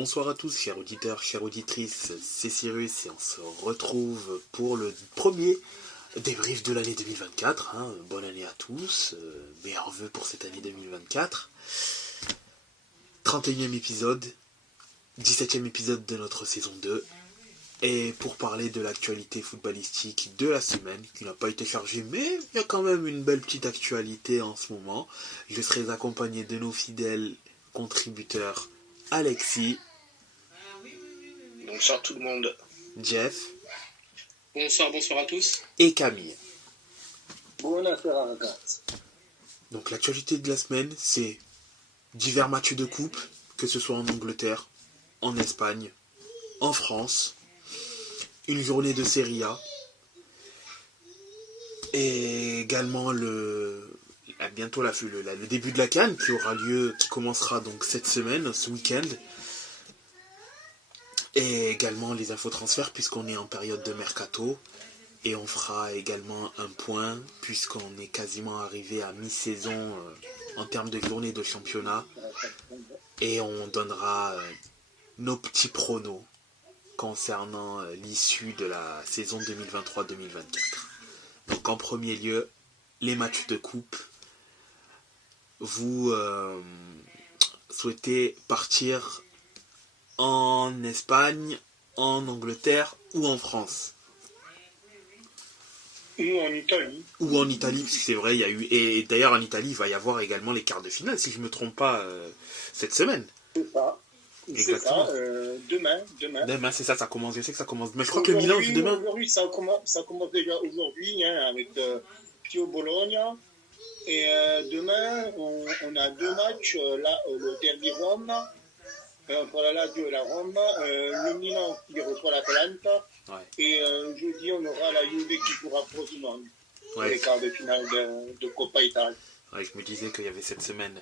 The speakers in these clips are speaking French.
Bonsoir à tous, chers auditeurs, chères auditrices, c'est Cyrus et on se retrouve pour le premier débrief de l'année 2024. Bonne année à tous, meilleurs vœux pour cette année 2024. 31e épisode, 17e épisode de notre saison 2. Et pour parler de l'actualité footballistique de la semaine, qui n'a pas été chargée, mais il y a quand même une belle petite actualité en ce moment, je serai accompagné de nos fidèles contributeurs Alexis. Bonsoir tout le monde. Jeff. Bonsoir à tous. Et Camille. Buonasera. Donc l'actualité de la semaine, c'est divers matchs de coupe, que ce soit en Angleterre, en Espagne, en France, une journée de Serie A, et également bientôt le début de la CAN qui commencera donc cette semaine, ce week-end. Et également les infos transferts puisqu'on est en période de mercato. Et on fera également un point puisqu'on est quasiment arrivé à mi-saison en termes de journée de championnat. Et on donnera nos petits pronos concernant l'issue de la saison 2023-2024. Donc en premier lieu, les matchs de coupe. Vous souhaitez partir en Espagne, en Angleterre ou en France? Ou en Italie. Ou en Italie, parce que c'est vrai, il y a eu. Et d'ailleurs en Italie, il va y avoir également les quarts de finale, si je ne me trompe pas, cette semaine. C'est ça. Exactement. C'est ça, demain. Demain, c'est ça, ça commence. Je sais que ça commence. Mais je crois que le Milan joue demain. Aujourd'hui, ça commence déjà aujourd'hui, avec Pio Bologna. Et demain, on a deux matchs. Le derby Rome. Pour la Lazio et la Rome, le Milan qui reçoit l'Atalanta, Ouais. Et jeudi on aura la Juve qui jouera Frosinone, les quarts de finale de Coppa Italia. Ouais, je me disais qu'il y avait cette semaine.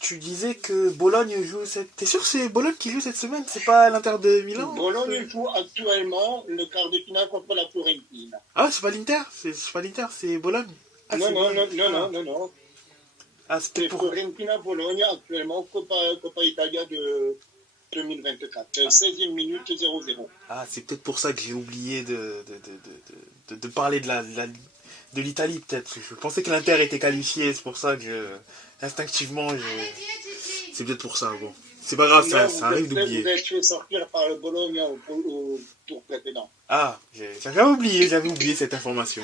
Tu disais que Bologne joue T'es sûr que c'est Bologne qui joue cette semaine? C'est pas l'Inter de Milan? Bologne joue actuellement le quart de finale contre la Fiorentina. Ah, c'est pas l'Inter? C'est pas l'Inter, c'est Bologne? Ah, non. Ah, c'était C'est pour... Fiorentina Bologna actuellement, Coppa Italia de 2024. 16e minute 0-0. Ah, c'est peut-être pour ça que j'ai oublié de parler de l'Italie, peut-être. Je pensais que l'Inter était qualifié, c'est pour ça que instinctivement, c'est peut-être pour ça. Bon, c'est pas grave, ça arrive d'oublier. Vous êtes fait sortir par le Bologna au tour précédent. Ah, j'avais oublié cette information.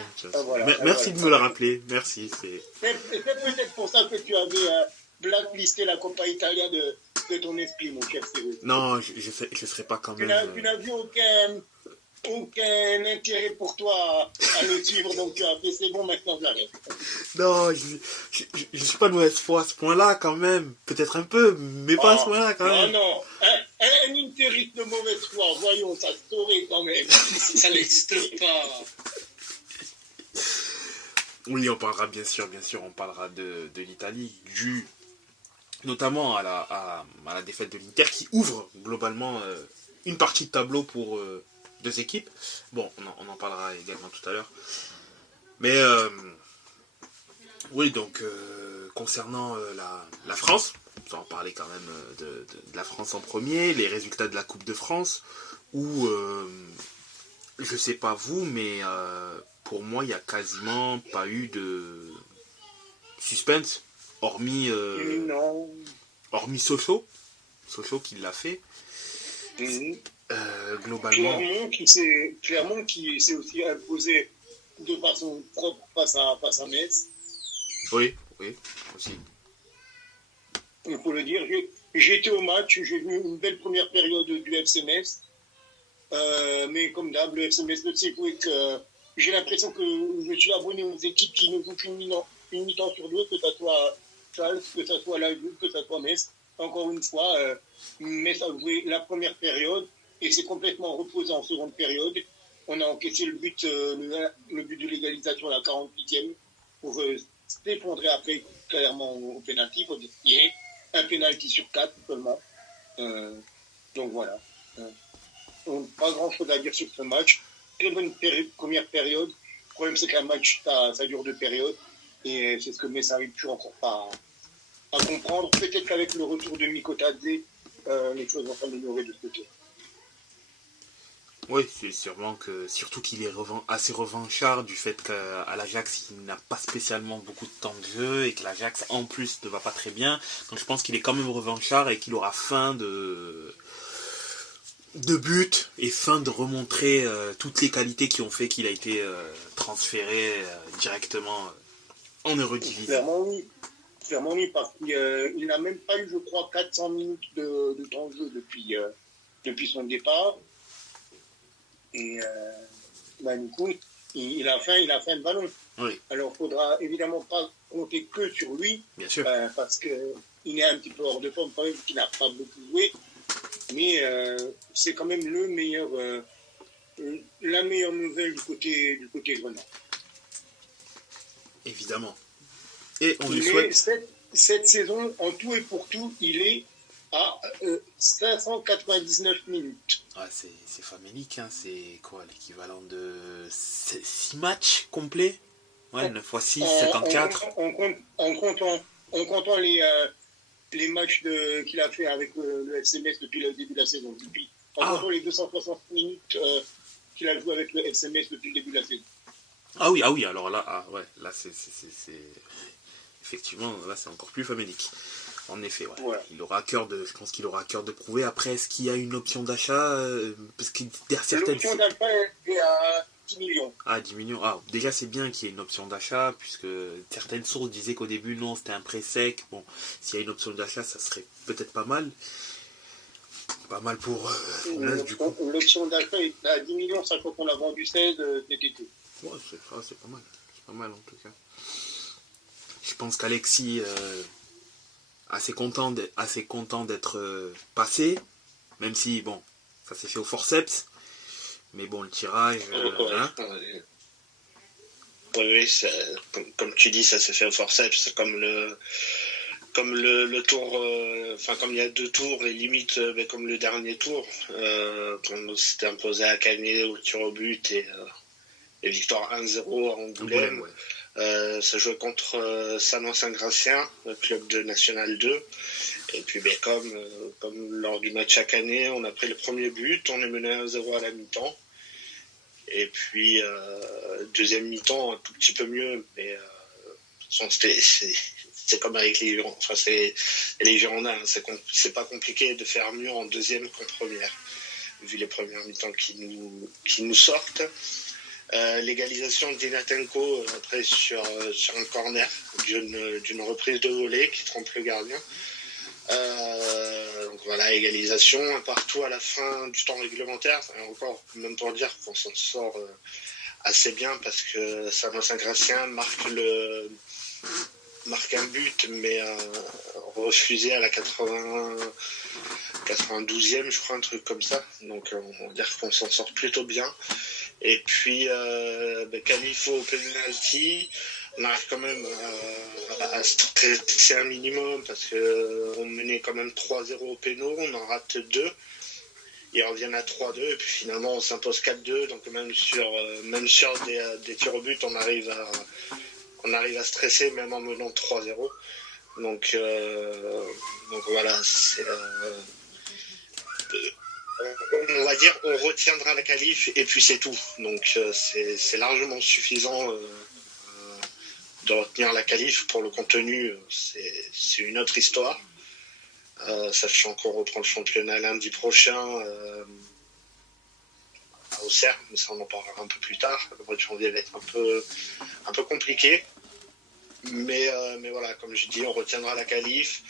Merci de me le rappeler, merci. C'est peut-être pour ça que tu avais blacklisté la Coppa Italia de ton esprit, mon cher Cyrus. Non, je serais pas quand même... Tu n'as vu aucun intérêt pour toi à le suivre, donc tu as fait c'est bon, maintenant j'arrête. Non, je suis pas de mauvaise foi à ce point-là quand même. Peut-être un peu, mais pas à ce point-là quand même. Non. Un intérêt de mauvaise foi, voyons, ça se saurait quand même. Ça n'existe pas. Oui, on parlera bien sûr, on parlera de l'Italie, dû notamment à la défaite de l'Inter qui ouvre globalement une partie de tableau pour deux équipes. Bon, on en parlera également tout à l'heure. Mais oui, donc concernant la France, on va en parler quand même de la France en premier, les résultats de la Coupe de France, où je sais pas vous, mais pour moi, il n'y a quasiment pas eu de suspense, hormis Sochaux qui l'a fait. Globalement. Clermont qui s'est aussi imposé de façon propre face à Metz. Oui, aussi. Il faut le dire, j'étais au match, j'ai vu une belle première période du FC Metz. Mais comme d'hab, le FC Metz ne sait jouer que... J'ai l'impression que je suis abonné aux équipes qui ne jouent qu'une mi-temps sur deux, que ce soit Schalke, que ce soit la Juve, que ce soit Metz. Encore une fois, Metz a joué la première période et s'est complètement reposé en seconde période. On a encaissé le but de l'égalisation à la 48e pour s'effondrer après clairement au pénalty, pour dire qu'il y ait un pénalty sur 4 seulement. Donc voilà. Pas grand chose à dire sur ce match. Très bonne première période. Le problème, c'est qu'un match, ça dure 2 périodes. Et c'est ce que Metz n'arrive plus encore pas à comprendre. Peut-être qu'avec le retour de Mikotadze, les choses vont s'améliorer de ce côté. Oui, c'est sûrement que, surtout qu'il est assez revanchard du fait qu'à l'Ajax, il n'a pas spécialement beaucoup de temps de jeu et que l'Ajax, en plus, ne va pas très bien. Donc je pense qu'il est quand même revanchard et qu'il aura faim de but et faim de remontrer toutes les qualités qui ont fait qu'il a été transféré directement en Eurodivision. Clairement oui, parce qu'il n'a même pas eu, je crois, 400 minutes de temps de jeu depuis son départ. Et du coup, il a faim de ballon. Oui. Alors, il faudra évidemment pas compter que sur lui, bien sûr. Parce qu'il est un petit peu hors de forme quand même, qu'il n'a pas beaucoup joué. Mais c'est quand même la meilleure nouvelle du côté grenat. Évidemment. Et on lui souhaite... Cette saison, en tout et pour tout, il est à 599 minutes. Ah, c'est famélique, hein. C'est quoi l'équivalent de 6 matchs complets? Ouais, 9 x 6, 54. En comptant les matchs qu'il a fait avec le FCMS depuis le début de la saison. En comptant les 260 minutes qu'il a joué avec le FCMS depuis le début de la saison. Ah oui, alors là, là c'est... Effectivement, là c'est encore plus famélique. En effet, ouais. Voilà. Je pense qu'il aura à cœur de prouver. Après, est-ce qu'il y a une option d'achat parce que l'option d'achat est à 10 millions. Ah, 10 millions. Ah, déjà, c'est bien qu'il y ait une option d'achat, puisque certaines sources disaient qu'au début, non, c'était un prêt sec. Bon, s'il y a une option d'achat, ça serait peut-être pas mal. Pas mal pour Metz, du coup. L'option d'achat est à 10 millions, sachant qu'on a vendu 16 cet été. Ouais, c'est pas mal. C'est pas mal, en tout cas. Je pense qu'Alexis... assez content d'être passé, même si bon, ça s'est fait au forceps, mais bon, le tirage oui, comme tu dis, ça s'est fait au forceps. C'est comme le tour, comme il y a 2 tours et limite comme le dernier tour, quand on s'était imposé à Canet au tir au but et victoire 1-0 à Angoulême. Ouais. Ça jouait contre Saint-Gratien, le club de National 2. Et puis comme lors du match à Canet, on a pris le premier but, on est mené 1-0 à la mi-temps. Et puis deuxième mi-temps, un tout petit peu mieux, mais de toute façon, c'est comme avec les Girondins. Enfin, c'est les Girondins, c'est pas compliqué de faire mieux en deuxième qu'en première, vu les premières mi-temps qui nous sortent. L'égalisation de Dinatenko après sur un corner d'une reprise de volée qui trompe le gardien. Donc voilà, égalisation, un partout à la fin du temps réglementaire. Encore, même pour dire qu'on s'en sort assez bien parce que Saint-Gratien marque un but, mais refusé à la 92e, je crois, un truc comme ça. Donc on va dire qu'on s'en sort plutôt bien. Et puis Khalifo au penalty, on arrive quand même à stresser un minimum parce qu'on menait quand même 3-0 au péno, on en rate 2. Ils reviennent à 3-2 et puis finalement on s'impose 4-2. Donc même sur des tirs au but, on arrive à stresser même en menant 3-0. Donc voilà, on va dire on retiendra la qualif et puis c'est tout. Donc c'est largement suffisant de retenir la qualif. Pour le contenu, c'est une autre histoire. Sachant qu'on reprend le championnat lundi prochain à Auxerre, mais ça on en parlera un peu plus tard. Le mois de janvier va être un peu compliqué. Mais voilà, comme je dis, on retiendra la qualif.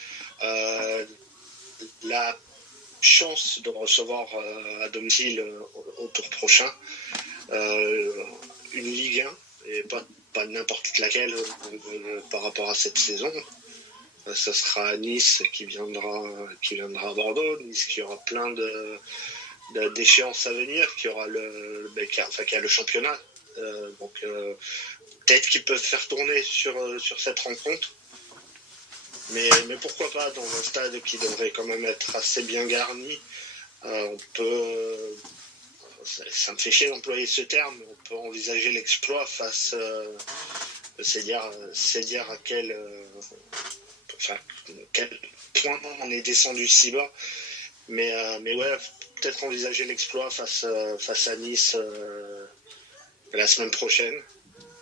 La chance de recevoir à domicile au tour prochain une Ligue 1 et pas n'importe laquelle par rapport à cette saison. Ce sera Nice qui viendra à Bordeaux, Nice qui aura plein d'échéances à venir, qui aura qui a le championnat, donc peut-être qu'ils peuvent faire tourner sur cette rencontre. Mais pourquoi pas dans un stade qui devrait quand même être assez bien garni. On peut, ça me fait chier d'employer ce terme, mais on peut envisager l'exploit face, c'est dire à quel point on est descendu si bas, Mais ouais, peut-être envisager l'exploit face à Nice la semaine prochaine.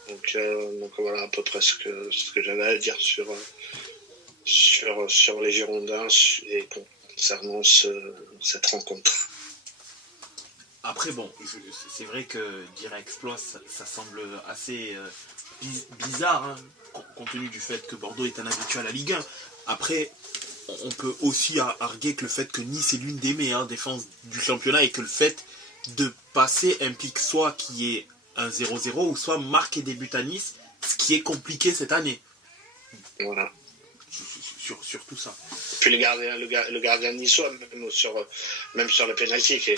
Donc voilà à peu près ce que j'avais à dire sur les Girondins et concernant cette rencontre. Après, bon, c'est vrai que dire exploit, ça semble assez bizarre, hein, compte tenu du fait que Bordeaux est un habitué à la Ligue 1. Après, on peut aussi arguer que le fait que Nice est l'une des meilleures défenses du championnat et que le fait de passer implique soit qu'il y ait un 0-0 ou soit marquer des buts à Nice, ce qui est compliqué cette année. Voilà. Sur tout ça. Puis le gardien niçois, même sur le penalty, qui est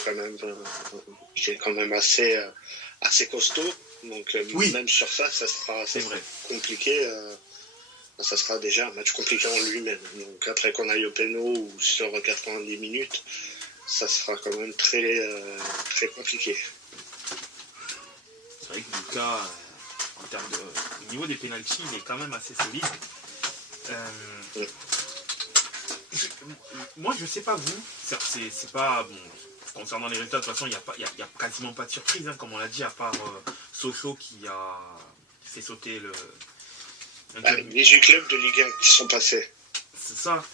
quand même assez costaud. Donc oui. Même sur ça sera compliqué. Ça sera déjà un match compliqué en lui-même. Donc après qu'on aille au péno ou sur 90 minutes, ça sera quand même très, très compliqué. C'est vrai que Lucas, en termes au niveau des pénaltys, il est quand même assez solide. Moi, je sais pas vous, c'est pas bon. Concernant les résultats, de toute façon, il y a quasiment pas de surprise, hein, comme on l'a dit, à part Sochaux qui a fait sauter le. Les 18 clubs de Ligue 1 qui sont passés. C'est ça.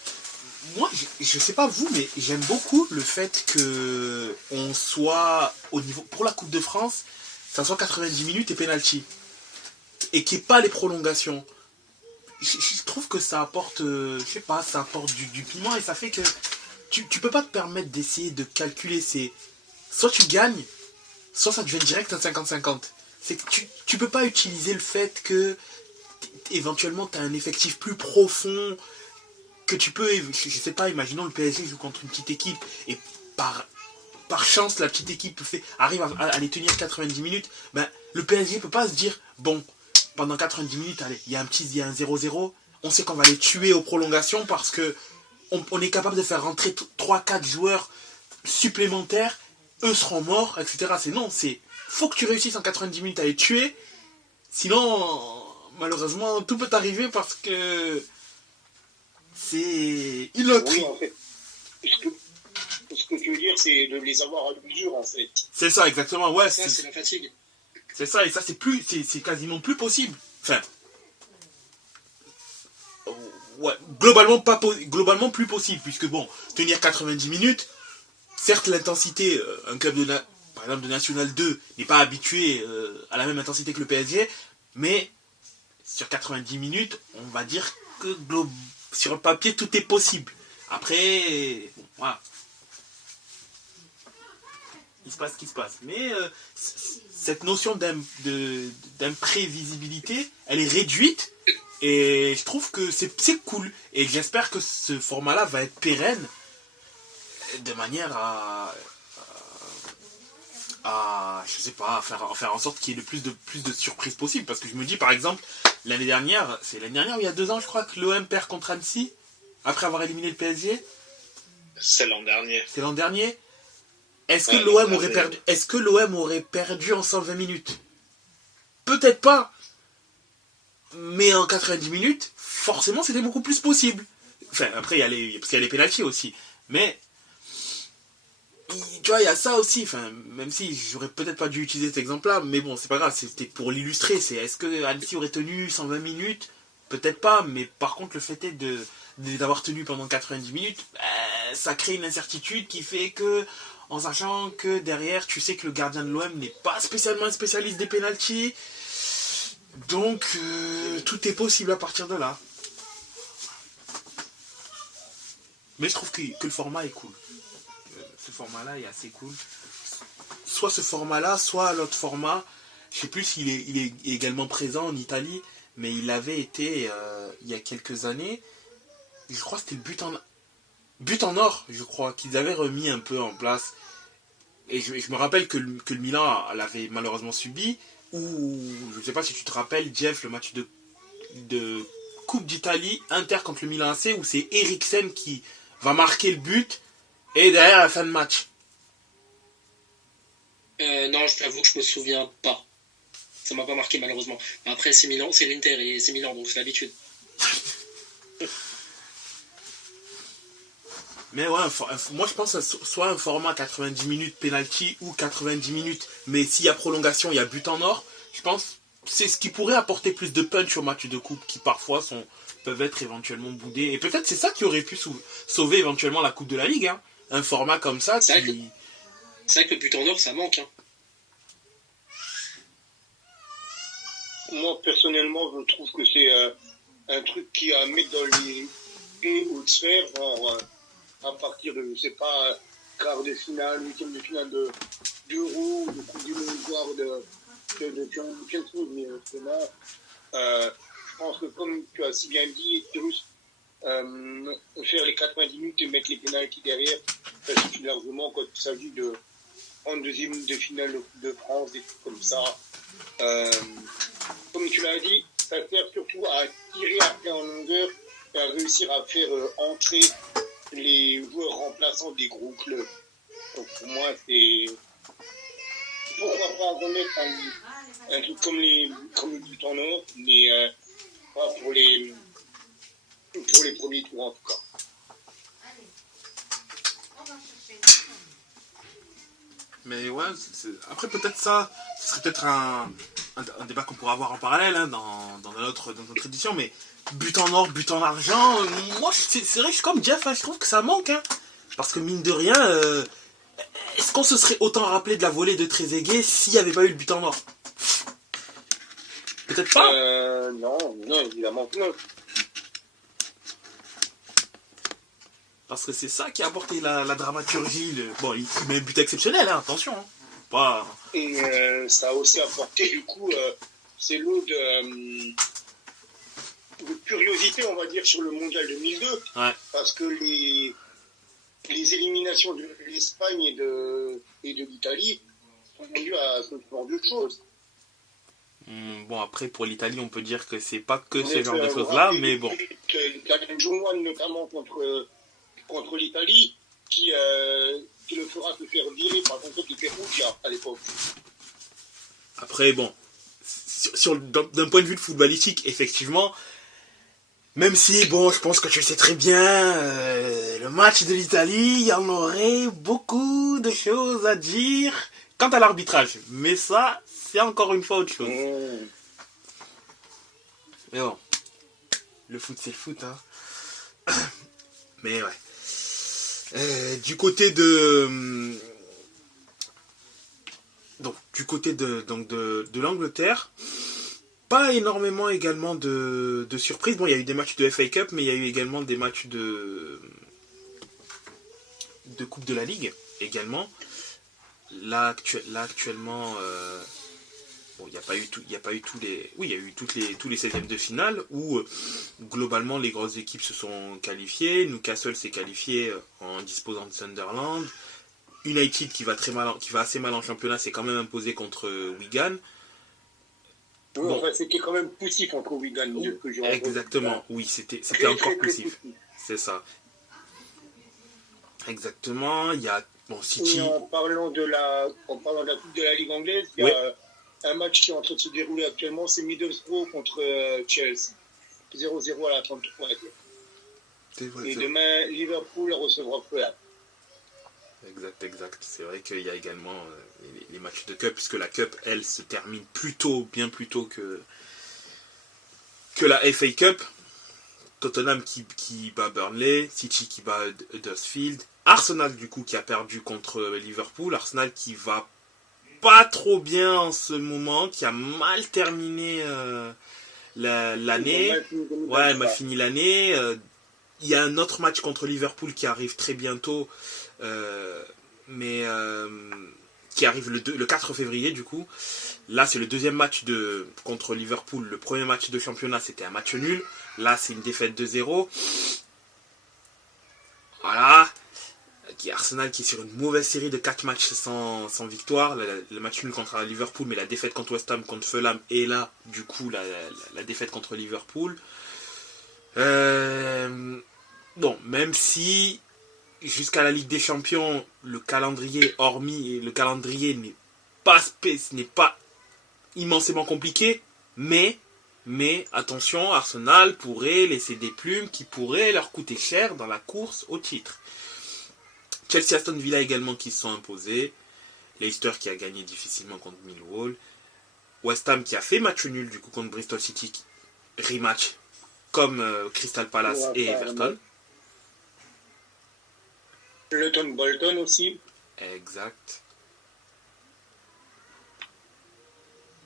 Moi, je sais pas vous, mais j'aime beaucoup le fait que on soit au niveau pour la Coupe de France, ça soit 90 minutes et penalty, et qu'il n'y ait pas les prolongations. Je trouve que ça apporte, je sais pas, ça apporte du piment et ça fait que tu peux pas te permettre d'essayer de calculer. Soit tu gagnes, soit ça devient direct un 50-50. C'est que tu peux pas utiliser le fait que éventuellement tu as un effectif plus profond, que tu peux, je sais pas, imaginons le PSG joue contre une petite équipe et par chance la petite équipe arrive à les tenir 90 minutes, ben, le PSG peut pas se dire bon, pendant 90 minutes, allez, il y a un 0-0, on sait qu'on va les tuer aux prolongations parce que on est capable de faire rentrer 3-4 joueurs supplémentaires, eux seront morts, etc. Faut que tu réussisses en 90 minutes à les tuer, sinon, malheureusement, tout peut arriver parce que c'est une loterie. Oui, en fait. Ce que tu veux dire, c'est de les avoir à l'usure, en fait. C'est ça, exactement, ouais. Ça, c'est la fatigue. C'est ça, et ça, c'est quasiment plus possible. Enfin, ouais, globalement plus possible, puisque bon, tenir 90 minutes, certes l'intensité, un club par exemple de National 2 n'est pas habitué à la même intensité que le PSG, mais sur 90 minutes, on va dire que sur le papier tout est possible. Après, bon, voilà. Il se passe ce qui se passe. Mais cette notion d'imprévisibilité, elle est réduite et je trouve que c'est cool. Et j'espère que ce format-là va être pérenne de manière à je sais pas, faire en sorte qu'il y ait le plus de surprises possible. Parce que je me dis, par exemple, l'année dernière ou il y a 2 ans, je crois, que l'OM perd contre Annecy après avoir éliminé le PSG. C'est l'an dernier. C'est l'an dernier. Est-ce que l'OM aurait perdu en 120 minutes? Peut-être pas. Mais en 90 minutes, forcément, c'était beaucoup plus possible. Enfin, après, parce qu'il y a les pénaltys aussi. Mais, tu vois, il y a ça aussi. Enfin, même si j'aurais peut-être pas dû utiliser cet exemple-là, mais bon, c'est pas grave, c'était pour l'illustrer. Est-ce que Annecy aurait tenu 120 minutes? Peut-être pas, mais par contre, le fait est d'avoir tenu pendant 90 minutes, ça crée une incertitude qui fait que, en sachant que derrière, tu sais que le gardien de l'OM n'est pas spécialement un spécialiste des pénaltys. Donc, tout est possible à partir de là. Mais je trouve que le format est cool. Ce format-là est assez cool. Soit ce format-là, soit l'autre format. Je sais plus s'il est également présent en Italie, mais il avait été, il y a quelques années, je crois que c'était le but en or, je crois, qu'ils avaient remis un peu en place. Et je me rappelle que le Milan l'avait malheureusement subi, ou je ne sais pas si tu te rappelles, Jeff, le match de Coupe d'Italie, Inter contre le Milan AC, où c'est Eriksen qui va marquer le but, et derrière la fin de match. Non, je t'avoue que je me souviens pas. Ça m'a pas marqué malheureusement. Après, c'est Milan, c'est l'Inter et c'est Milan, donc c'est l'habitude. Mais ouais, moi je pense que soit un format 90 minutes penalty ou 90 minutes. Mais s'il y a prolongation, il y a but en or. Je pense que c'est ce qui pourrait apporter plus de punch aux matchs de coupe qui parfois peuvent être éventuellement boudés. Et peut-être c'est ça qui aurait pu sauver éventuellement la Coupe de la Ligue. Hein. Un format comme ça c'est vrai que le but en or, ça manque. Hein. Moi, personnellement, je trouve que c'est un truc qui a à mettre dans les hautes sphères, genre, à partir de, je sais pas, quart de finale, huitième de finale d'Euro, de Coupe du Monde, voire de Champions League, mais je pense que comme tu as si bien dit, Bruce, faire les 90 minutes et mettre les pénaltys derrière, ça suffit largement quand il s'agit de en deuxième de finale de Coupe de France, des trucs comme ça. Comme tu l'as dit, ça sert surtout à tirer après en longueur et à réussir à faire entrer les joueurs remplaçants des gros clubs. Donc pour moi, c'est pourquoi pas remettre un truc comme le but en or, mais pas pour les premiers tours en tout cas. Mais ouais, après peut-être ça, ce serait peut-être un débat qu'on pourrait avoir en parallèle hein, dans notre édition, mais but en or, but en argent, moi c'est vrai que je suis comme Jeff, hein, je trouve que ça manque, hein, parce que mine de rien, est-ce qu'on se serait autant rappelé de la volée de Trezeguet s'il n'y avait pas eu le but en or? Peut-être pas. Non, évidemment que non. Parce que c'est ça qui a apporté la dramaturgie. Bon, il met un but exceptionnel, hein, attention. Hein. Pas... Et ça a aussi apporté, du coup, c'est l'eau de curiosité, on va dire, sur le Mondial 2002. Ouais. Parce que les éliminations de l'Espagne et de l'Italie sont dues à ce genre de choses. Bon, après, pour l'Italie, on peut dire que c'est pas que ce genre de choses-là, mais bon. Joan, notamment contre l'Italie, qui le fera se faire virer par contre qui fait Perugia à l'époque. Après, bon, d'un point de vue de footballistique, effectivement, même si, bon, je pense que tu le sais très bien, le match de l'Italie, il y en aurait beaucoup de choses à dire quant à l'arbitrage. Mais ça, c'est encore une fois autre chose. Mais bon, le foot, c'est le foot, hein. Mais ouais. Du côté de l'Angleterre, pas énormément également de surprises. Bon, il y a eu des matchs de FA Cup, mais il y a eu également des matchs de Coupe de la Ligue également. Là actuellement, bon, il n'y a pas eu tous les, oui, il y a eu tous les 16e de finale où globalement les grosses équipes se sont qualifiées. Newcastle s'est qualifié en disposant de Sunderland. United qui va assez mal en championnat s'est quand même imposé contre Wigan. Oui, bon. Enfin, c'était quand même poussif contre Wigan. Exactement, oui, c'était encore poussif. C'est ça. Exactement. Il y a City. Et en parlant de la Coupe de la Ligue anglaise, il y a un match qui est en train de se dérouler actuellement, c'est Middlesbrough contre Chelsea. 0-0 à la 33e. Et demain, Liverpool recevra Fulham. Exact. C'est vrai qu'il y a également les matchs de Cup, puisque la Cup, elle, se termine bien plus tôt que la FA Cup. Tottenham qui bat Burnley, City qui bat Huddersfield, Arsenal du coup qui a perdu contre Liverpool, Arsenal qui va pas trop bien en ce moment, qui a mal terminé l'année. Ouais, elle m'a fini l'année. Il y a un autre match contre Liverpool qui arrive très bientôt, qui arrive le 4 février du coup. Là, c'est le deuxième match contre Liverpool. Le premier match de championnat, c'était un match nul. Là, c'est une défaite 2-0. Voilà. Arsenal qui est sur une mauvaise série de 4 matchs sans victoire. Le match nul contre Liverpool, mais la défaite contre West Ham, contre Fulham. Et là, du coup, la défaite contre Liverpool. Bon, même si, jusqu'à la Ligue des Champions, le calendrier n'est pas immensément compliqué, mais attention, Arsenal pourrait laisser des plumes qui pourraient leur coûter cher dans la course au titre. Chelsea-Aston Villa également qui se sont imposés. Leicester qui a gagné difficilement contre Millwall. West Ham qui a fait match nul du coup contre Bristol City. Rematch comme Crystal Palace et Everton. Luton Bolton aussi. Exact.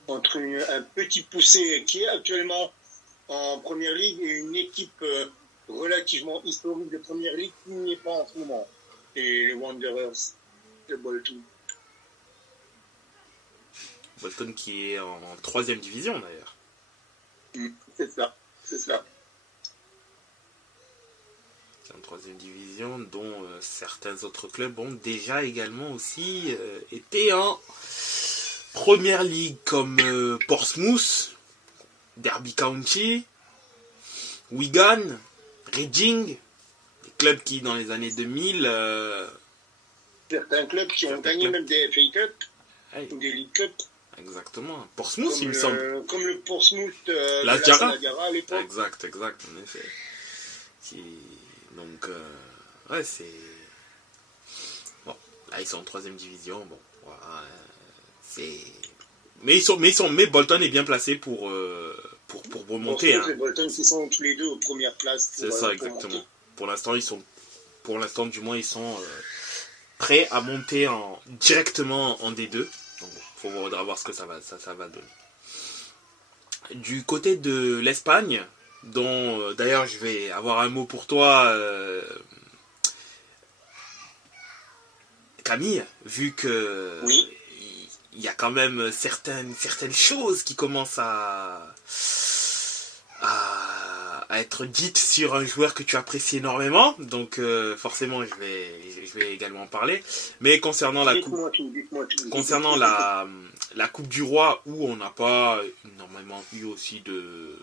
Entre un petit poussé qui est actuellement en Première Ligue et une équipe relativement historique de Première Ligue qui n'y est pas en ce moment. Et les Wanderers de Bolton. Bolton qui est en 3e division d'ailleurs. C'est ça. C'est en 3e division dont certains autres clubs ont déjà également aussi été en Première Ligue comme Portsmouth, Derby County, Wigan, Reading, des clubs qui dans les années 2000... certains clubs qui ont gagné même des FA Cup, ou des League Cup. Exactement. Portsmouth, il me semble. Comme le Portsmouth de la Diarra à l'époque. Exact, en effet. Donc, ouais, c'est... Bon, là, ils sont en 3e division, bon, voilà, c'est... Mais Bolton est bien placé pour remonter. Portsmouth et Bolton qui sont tous les deux aux premières places. C'est ça, exactement. Pour l'instant, du moins, ils sont prêts à monter directement en D2. Donc, il faudra voir ce que ça va donner. Du côté de l'Espagne, dont d'ailleurs je vais avoir un mot pour toi, Camille, vu que oui. Il y a quand même certaines choses qui commencent à être dites sur un joueur que tu apprécies énormément, donc forcément je vais également en parler. Mais concernant la Coupe du Roi, où on n'a pas normalement eu aussi de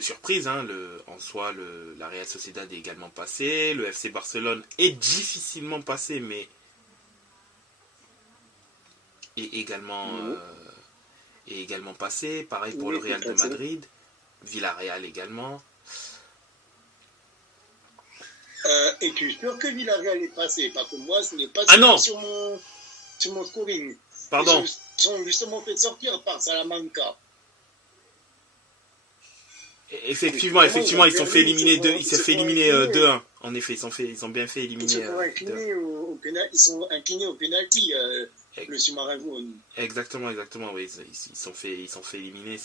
surprise, hein, en soi la Real Sociedad est également passé, le FC Barcelone est difficilement passé, mais est également passé, pareil pour le Real de Madrid, Villarreal également. Es-tu sûr que Villarreal est passé? Parce que moi, ce n'est pas sur mon scoring. Pardon. Ils sont justement fait sortir par Salamanca. Effectivement, ils se sont fait éliminer 2-1. En effet, ils ont bien fait éliminer. Ils sont inclinés au pénalty. Le sous-marin jaune. Exactement, oui. Ils sont fait éliminer. Ils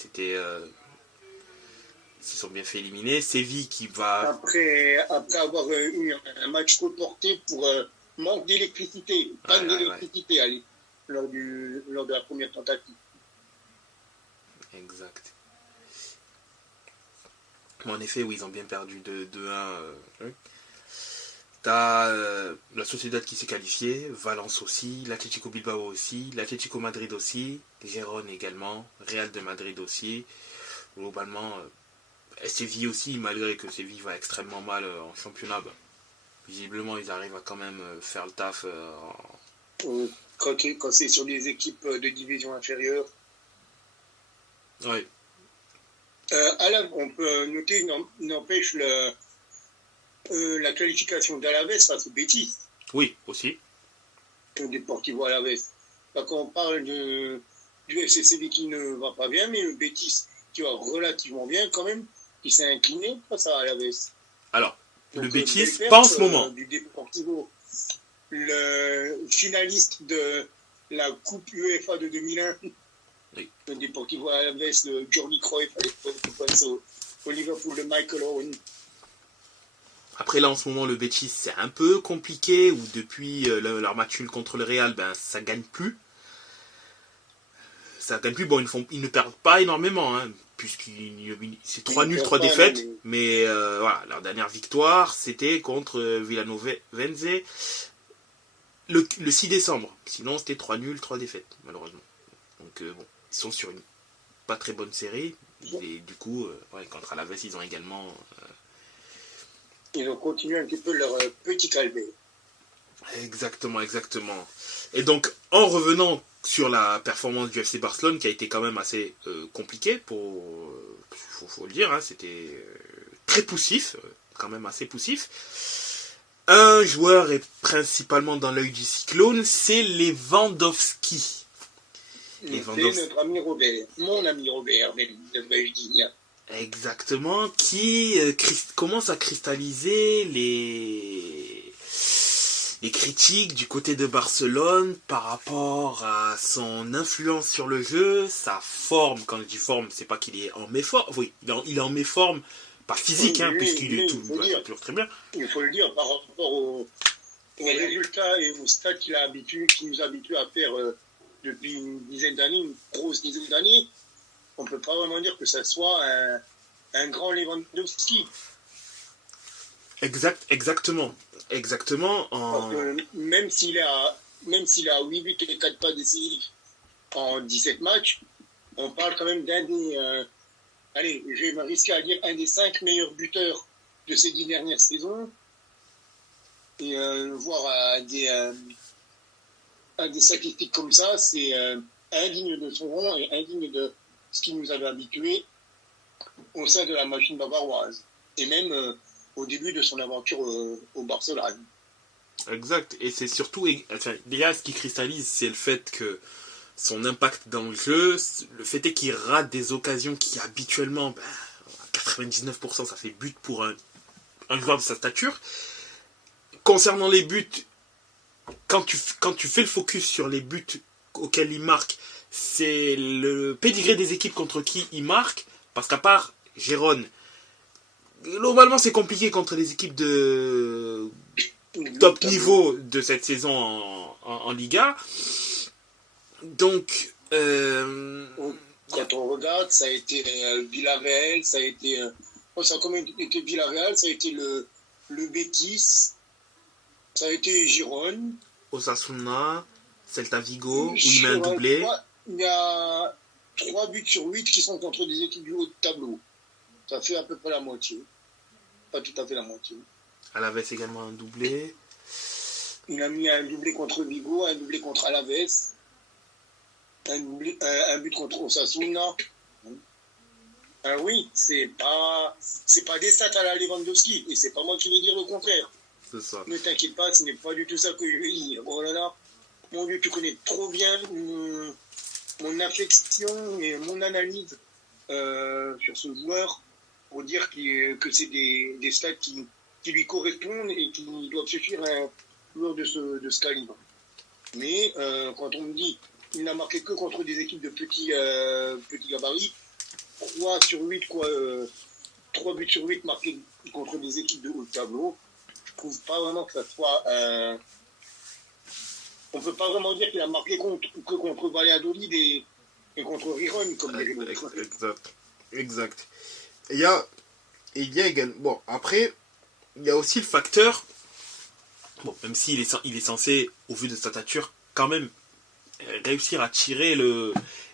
se sont bien fait éliminer. Séville qui va... Après avoir eu un match reporté pour manque d'électricité. Panne d'électricité lors de la première tentative. Exact. En effet, oui, ils ont bien perdu 2-1. T'as la Sociedad qui s'est qualifiée, Valence aussi, l'Atlético Bilbao aussi, l'Atlético Madrid aussi, Gérone également, Real de Madrid aussi. Globalement, Séville aussi, malgré que Séville va extrêmement mal en championnat, visiblement ils arrivent à quand même faire le taf. Quand c'est sur des équipes de division inférieure. Oui. On peut noter, n'empêche la qualification d'Alaves face au Betis. Oui, aussi. Au Deportivo Alaves. Quand on parle du FC Séville qui ne va pas bien, mais le Betis qui va relativement bien quand même, qui s'est incliné face à Alaves. Alors, donc, le Betis, pas en ce moment. Du Deportivo, le finaliste de la Coupe UEFA de 2001. Oui. Le Deportivo Alaves de Jordi Cruyff à l'époque face au Liverpool de Michael Owen. Après là en ce moment le Betis c'est un peu compliqué, ou depuis leur match nul contre le Real, ça gagne plus. Bon, ils ne perdent pas énormément, hein, c'est 3 nuls, 3 défaites, mais voilà, leur dernière victoire c'était contre Villanovense le 6 décembre. Sinon c'était 3 nuls, 3 défaites malheureusement. Donc bon, ils sont sur une pas très bonne série, et du coup contre Alaves ils ont également ils ont continué un petit peu leur petit calvaire. Exactement. Et donc, en revenant sur la performance du FC Barcelone, qui a été quand même assez compliquée, faut le dire, hein, c'était très poussif, quand même assez poussif. un joueur est principalement dans l'œil du cyclone, c'est Lewandowski. Notre ami Robert, mon ami Robert, devrais-je dire. Exactement, qui commence à cristalliser les critiques du côté de Barcelone par rapport à son influence sur le jeu, sa forme. Quand je dis forme, c'est pas qu'il est en méforme, oui, il est en méforme, pas physique, puisqu'il est toujours très bien. Il faut le dire, par rapport aux résultats et aux stats qui nous habitue à faire depuis une dizaine d'années, une grosse dizaine d'années, on peut pas vraiment dire que ça soit un grand Lewandowski. Exactement. Parce que même s'il a 8 buts et 4 passes décisives en 17 matchs, on parle quand même d'un des... allez, je vais me risquer à dire un des 5 meilleurs buteurs de ces 10 dernières saisons. Et voir à des statistiques comme ça, c'est indigne de son rang et indigne de ce qui nous avait habitués au sein de la machine bavaroise. Et même au début de son aventure au Barcelone. Exact. Et c'est surtout, déjà, ce qui cristallise, c'est le fait que son impact dans le jeu, le fait est qu'il rate des occasions qui habituellement, à 99%, ça fait but pour un joueur de sa stature. Concernant les buts, quand tu fais le focus sur les buts auxquels il marque, c'est le pédigré des équipes contre qui il marque, parce qu'à part Gérone, globalement c'est compliqué contre les équipes de top niveau de cette saison en Liga. Donc quand on regarde, ça a été Villarreal, ça a été ça a quand même été Villarreal, ça a été le Betis, ça a été Girone, Osasuna, Celta Vigo, où il met un doublé. Il y a 3 buts sur 8 qui sont contre des équipes du haut de tableau. Ça fait à peu près la moitié. Pas tout à fait la moitié. Alaves également un doublé. Il a mis un doublé contre Vigo, un doublé contre Alaves, un but contre Osasuna. Oui, c'est pas des stats à la Lewandowski, et c'est pas moi qui vais dire le contraire. C'est ça. Ne t'inquiète pas, ce n'est pas du tout ça que je vais dire. Oh là là, mon Dieu, tu connais trop bien mon affection et mon analyse sur ce joueur pour dire que c'est des stats qui lui correspondent et qui doivent suffire à un joueur de ce calibre. Mais quand on me dit qu'il n'a marqué que contre des équipes de petits gabarits, 3 buts sur 8 marqués contre des équipes de haut tableau, je trouve pas vraiment que ça soit... on peut pas vraiment dire qu'il a marqué que contre Valladolid et contre Riron, comme les Exact. Il y a également... Bon, après, il y a aussi le facteur... Bon, même s'il est censé, au vu de sa stature, quand même réussir à tirer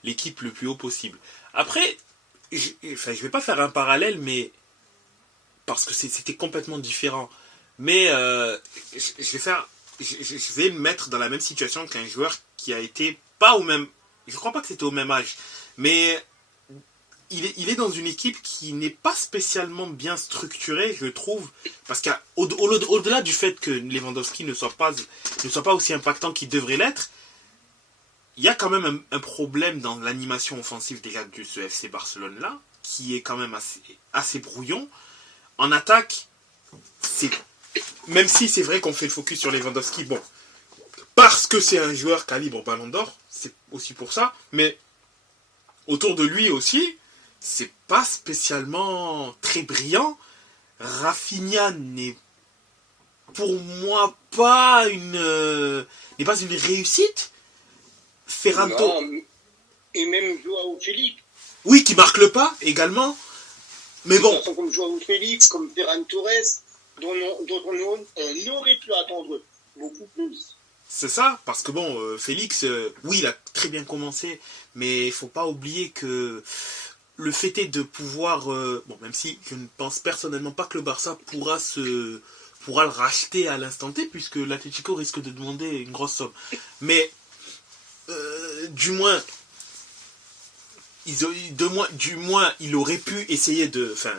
l'équipe le plus haut possible. Après, je vais pas faire un parallèle, mais... Parce que c'était complètement différent. Mais je vais me mettre dans la même situation qu'un joueur qui a été pas au même... Je crois pas que c'était au même âge. Mais il est dans une équipe qui n'est pas spécialement bien structurée, je trouve. Parce qu'au-delà du fait que Lewandowski ne soit pas aussi impactant qu'il devrait l'être, il y a quand même un problème dans l'animation offensive déjà de ce FC Barcelone-là, qui est quand même assez brouillon. En attaque, même si c'est vrai qu'on fait le focus sur Lewandowski, bon, parce que c'est un joueur calibre Ballon d'Or, c'est aussi pour ça, mais autour de lui aussi, c'est pas spécialement très brillant. Rafinha n'est pour moi pas une réussite. Ferran Torres. Et même Joao Félix. Oui, qui marque le pas également. Mais bon. Comme Joao Félix, comme Ferran Torres, dont on aurait pu attendre beaucoup plus. C'est ça, parce que bon, Félix, oui, il a très bien commencé, mais il faut pas oublier que le fait est de pouvoir, bon, même si je ne pense personnellement pas que le Barça pourra le racheter à l'instant T, puisque l'Atlético risque de demander une grosse somme. Mais du moins, il aurait pu essayer de... Enfin,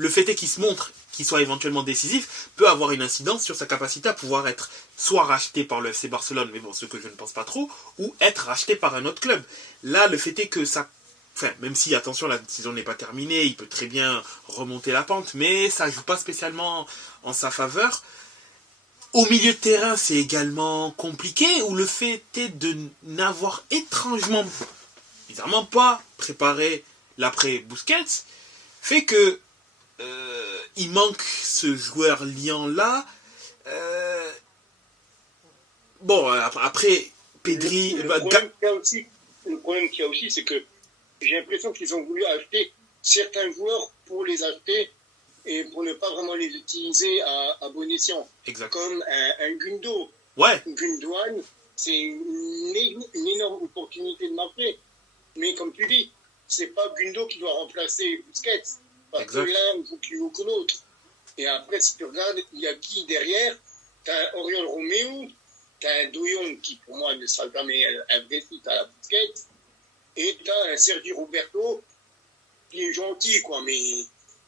le fait est qu'il se montre, qu'il soit éventuellement décisif, peut avoir une incidence sur sa capacité à pouvoir être soit racheté par le FC Barcelone, mais bon, ce que je ne pense pas trop, ou être racheté par un autre club. Là, le fait est que ça... Enfin, même si, attention, la saison n'est pas terminée, il peut très bien remonter la pente, mais ça joue pas spécialement en sa faveur. Au milieu de terrain, c'est également compliqué, où le fait est de n'avoir étrangement, bizarrement pas préparé l'après Busquets, fait que il manque ce joueur liant-là. Bon, après, Pedri... Le problème qu'il y a aussi, c'est que j'ai l'impression qu'ils ont voulu acheter certains joueurs pour les acheter et pour ne pas vraiment les utiliser à bon escient. Exact. Comme un Gundo. Ouais. Gundogan, c'est une énorme opportunité de marché. Mais comme tu dis, c'est pas Gundo qui doit remplacer Busquets. Parce Exact. que l'un joue plus haut que l'autre. Et après, si tu regardes, il y a qui derrière? T'as un Oriol Romeu, t'as un De Jong qui, pour moi, ne sera jamais un vrai fit à la Busquets. Et t'as un Sergi Roberto qui est gentil, quoi. Mais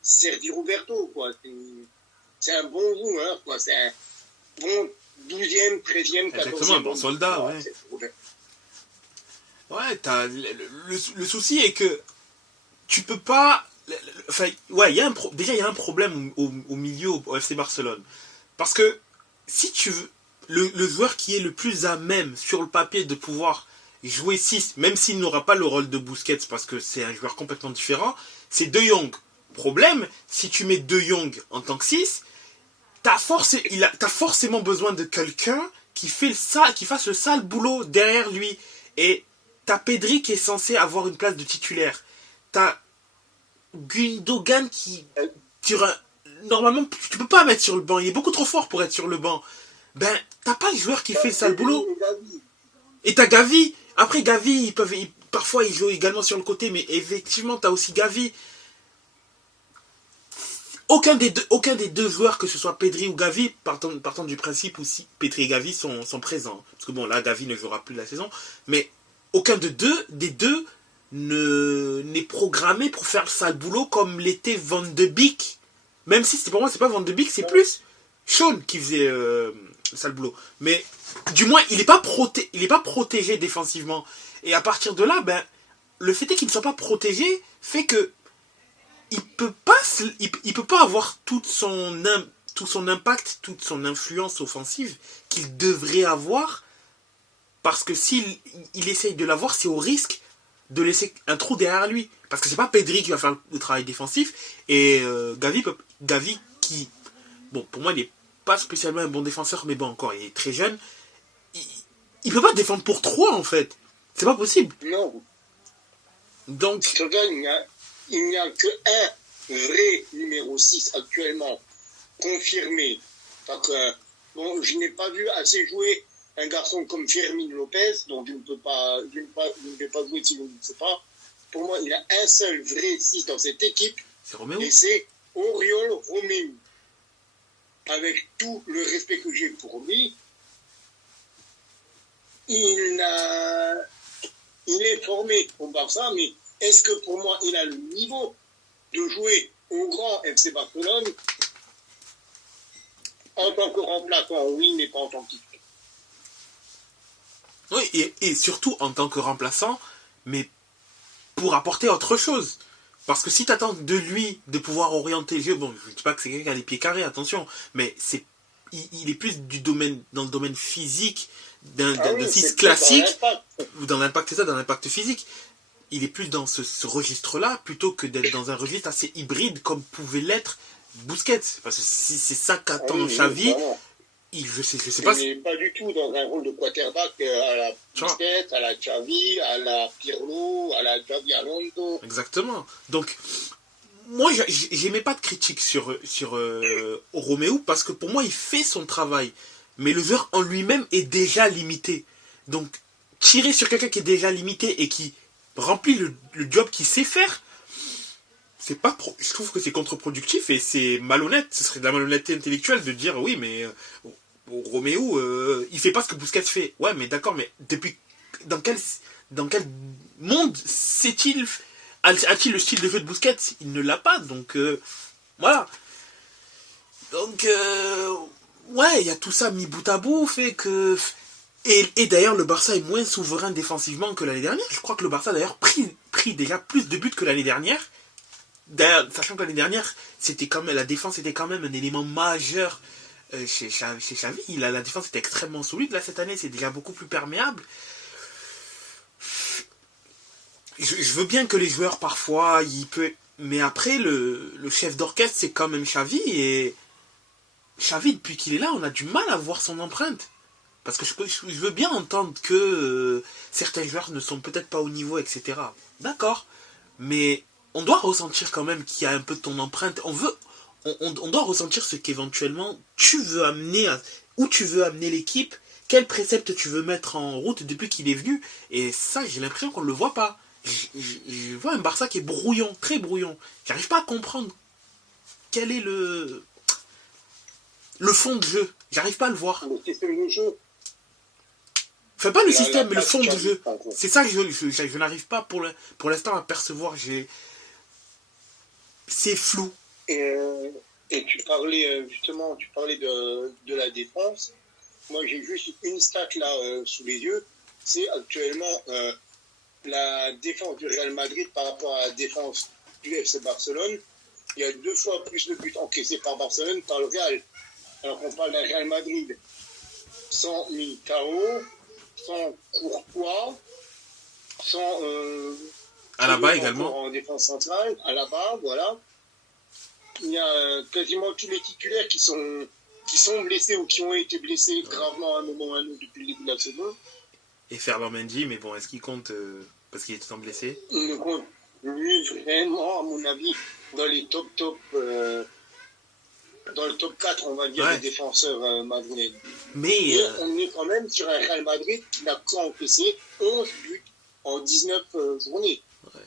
Sergi Roberto, quoi. C'est un bon goût, hein, quoi. C'est un bon 12e, 13e, 14e. Exactement, un bon soldat, ouais. Ouais, le souci est que tu peux pas... Enfin, ouais, déjà, il y a un problème au milieu au FC Barcelone. Parce que si tu veux, le joueur qui est le plus à même sur le papier de pouvoir jouer 6, même s'il n'aura pas le rôle de Busquets, parce que c'est un joueur complètement différent, c'est De Jong. Problème, si tu mets De Jong en tant que 6, t'as forcément besoin de quelqu'un qui fasse le sale boulot derrière lui. Et t'as Pedri qui est censé avoir une place de titulaire. T'as Gundogan qui... Normalement, tu peux pas mettre sur le banc. Il est beaucoup trop fort pour être sur le banc. Ben, t'as pas le joueur qui fait le sale boulot. Et t'as Gavi. Après, Gavi, parfois, il joue également sur le côté. Mais effectivement, t'as aussi Gavi. Aucun des deux joueurs, que ce soit Pedri ou Gavi, partant du principe où si Pedri et Gavi sont présents. Parce que bon, là, Gavi ne jouera plus la saison. Mais aucun des deux n'est programmé pour faire le sale boulot comme l'était Van de Beek. Même si pour moi, c'est pas Van de Beek, c'est plus Sean qui faisait le sale boulot. Mais du moins, il n'est pas protégé défensivement. Et à partir de là, ben, le fait est qu'il ne soit pas protégé fait que il peut pas avoir tout son impact, toute son influence offensive qu'il devrait avoir, parce que s'il essaye de l'avoir, c'est au risque de laisser un trou derrière lui. Parce que c'est pas Pedri qui va faire le travail défensif, et Gavi qui, bon, pour moi, il n'est pas spécialement un bon défenseur, mais bon, encore, il est très jeune. Il peut pas défendre pour 3, en fait. C'est pas possible. Non. Donc... Il n'y a qu'un vrai numéro 6 actuellement confirmé. Parce que, bon, je n'ai pas vu assez jouer un garçon comme Fermin Lopez, donc je ne vais pas jouer si je ne sais pas. Pour moi, il y a un seul vrai 6 dans cette équipe. C'est Roméo. Et c'est Oriol Romeu. Avec tout le respect que j'ai pour lui, il est formé au Barça, mais est-ce que pour moi, il a le niveau de jouer au grand FC Barcelone en tant que remplaçant? Oui, mais pas en tant que titulaire. Oui, et surtout en tant que remplaçant, mais pour apporter autre chose. Parce que si tu attends de lui de pouvoir orienter le jeu, bon, je ne dis pas que c'est quelqu'un qui a les pieds carrés, attention, mais il est plus dans le domaine physique d'un 6 classique, ou dans l'impact, c'est ça, dans l'impact physique. Il est plus dans ce registre-là, plutôt que d'être dans un registre assez hybride, comme pouvait l'être Busquets. Parce que si c'est ça qu'attend Xavi, je sais pas. Il n'est pas du tout dans un rôle de quarterback à la Busquets, à la Xavi, à la Pirlo, à la Xavi Alonso. Exactement. Donc, moi, j'aimais pas de critique sur Roméo, parce que pour moi, il fait son travail. Mais le joueur en lui-même est déjà limité. Donc, tirer sur quelqu'un qui est déjà limité et qui remplit le job qu'il sait faire, je trouve que c'est contre-productif et c'est malhonnête. Ce serait de la malhonnêteté intellectuelle de dire oui, mais Roméo, il fait pas ce que Busquets fait. Ouais, mais d'accord, mais dans quel monde a-t-il le style de jeu de Busquets? Il ne l'a pas, donc Voilà. Donc, ouais, il y a tout ça mis bout à bout, fait que... Et d'ailleurs, le Barça est moins souverain défensivement que l'année dernière. Je crois que le Barça, d'ailleurs, pris déjà plus de buts que l'année dernière. D'ailleurs, sachant que l'année dernière, la défense était quand même un élément majeur chez Xavi. La défense était extrêmement solide. Là, cette année, c'est déjà beaucoup plus perméable. Je veux bien que les joueurs, parfois, mais après, le chef d'orchestre, c'est quand même Xavi. Et Xavi, depuis qu'il est là, on a du mal à voir son empreinte. Parce que je veux bien entendre que certains joueurs ne sont peut-être pas au niveau, etc. D'accord. Mais on doit ressentir quand même qu'il y a un peu de ton empreinte. On doit ressentir ce qu'éventuellement tu veux amener, où tu veux amener l'équipe, quel précepte tu veux mettre en route depuis qu'il est venu. Et ça, j'ai l'impression qu'on ne le voit pas. Je vois un Barça qui est brouillon, très brouillon. J'arrive pas à comprendre quel est le fond de jeu. J'arrive pas à le voir. Le système de jeu. Enfin, pas le système, mais le fond de jeu. C'est ça que je n'arrive pas pour l'instant à percevoir. C'est flou. Et tu parlais justement, de la défense. Moi, j'ai juste une stat là sous les yeux. C'est actuellement la défense du Real Madrid par rapport à la défense du FC Barcelone. Il y a 2 fois plus de buts encaissés par Barcelone par le Real. Alors qu'on parle d'un Real Madrid sans Militao, sans Courtois, sans Alaba également en défense centrale, Alaba, voilà. Il y a quasiment tous les titulaires qui sont blessés ou qui ont été blessés gravement à un moment ou à un autre depuis le début de la saison. Et Ferland Mendy, mais bon, est-ce qu'il compte parce qu'il est tout le temps blessé? Il ne compte lui vraiment, à mon avis, dans les top dans le top 4, on va dire, des défenseurs madrilènes. Mais on est quand même sur un Real Madrid qui n'a qu'encaissé 11 buts en 19 journées.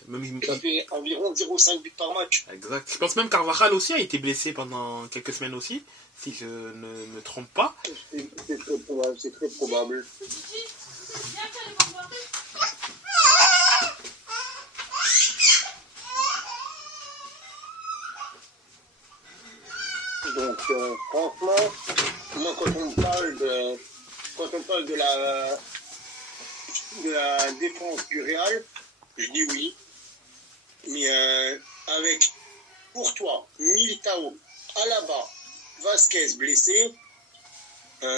Ouais, ça fait environ 0,5 buts par match. Exact. Je pense même Carvajal aussi a été blessé pendant quelques semaines aussi, si je ne me trompe pas. C'est très probable, c'est très probable. Donc, franchement, moi, quand on parle de la défense du Real, je dis oui. Mais avec Courtois, Militao, Alaba, Vasquez blessé, moi,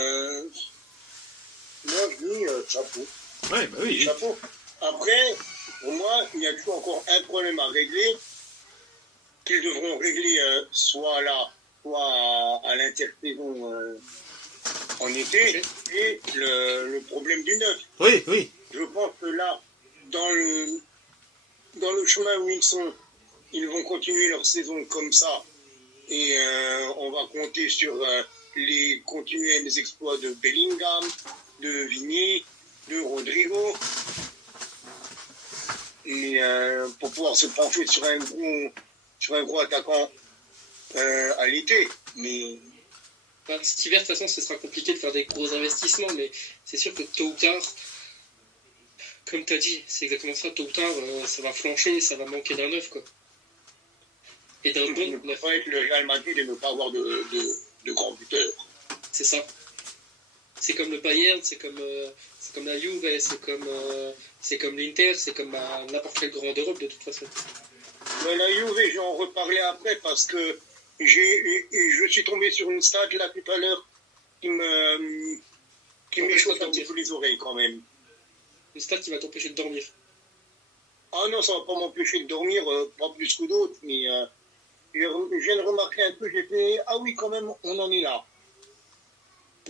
je dis chapeau. Ouais, bah oui. Chapeau. Après, pour moi, il y a toujours encore un problème à régler, qu'ils devront régler soit là, soit à l'intersaison en été, et le problème du neuf. Oui, oui. Je pense que là, dans le chemin où ils sont, ils vont continuer leur saison comme ça, et on va compter sur les continuels exploits de Bellingham, de Vigny, de Rodrigo, et pour pouvoir se pencher sur un gros attaquant à l'été. Mais cet hiver, de toute façon, ce sera compliqué de faire des gros investissements, mais c'est sûr que tôt ou tard, comme tu as dit, c'est exactement ça, tôt ou tard, ça va flancher, ça va manquer d'un neuf, quoi. Et d'un bon neuf. Il ne faut pas être le Real Madrid et ne pas avoir de grands buteurs. C'est ça. C'est comme le Bayern, c'est comme la Juve, c'est comme l'Inter, c'est comme n'importe quel grand d'Europe, de toute façon. Mais la Juve, je vais en reparler après parce que je suis tombé sur une stat là tout à l'heure qui m'échauffe un petit peu les oreilles quand même. Une stat qui va t'empêcher de dormir. Ah non, ça va pas m'empêcher de dormir, pas plus que d'autres, mais je viens de remarquer un peu, j'ai fait, ah oui, quand même, on en est là.